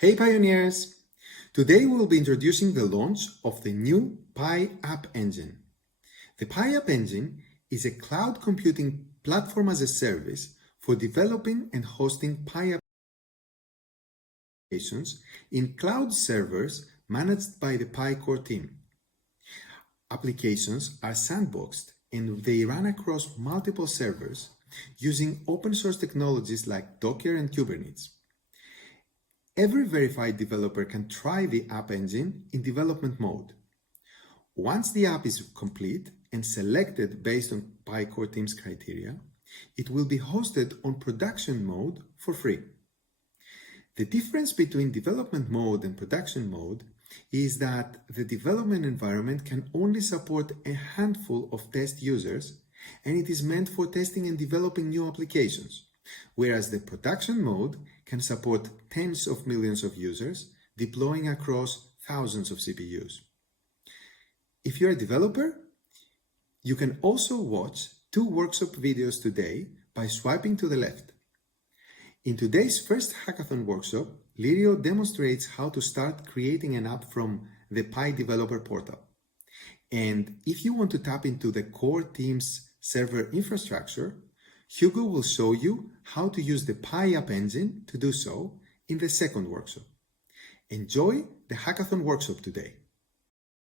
Hey pioneers! Today we'll be introducing the launch of the new Pi App Engine. The Pi App Engine is a cloud computing platform as a service for developing and hosting Pi applications in cloud servers managed by the Pi core team. Applications are sandboxed and they run across multiple servers using open source technologies like Docker and Kubernetes. Every verified developer can try the App Engine in development mode. Once the app is complete and selected based on Pi core team's criteria, it will be hosted on production mode for free. The difference between development mode and production mode is that the development environment can only support a handful of test users, and it is meant for testing and developing new applications, whereas the production mode can support tens of millions of users deploying across thousands of CPUs. If you're a developer, you can also watch 2 workshop videos today by swiping to the left. In today's first Hackathon workshop, Lirio demonstrates how to start creating an app from the Pi developer portal. And if you want to tap into the core team's server infrastructure, Hugo will show you how to use the Pi App Engine to do so in the second workshop. Enjoy the Hackathon workshop today.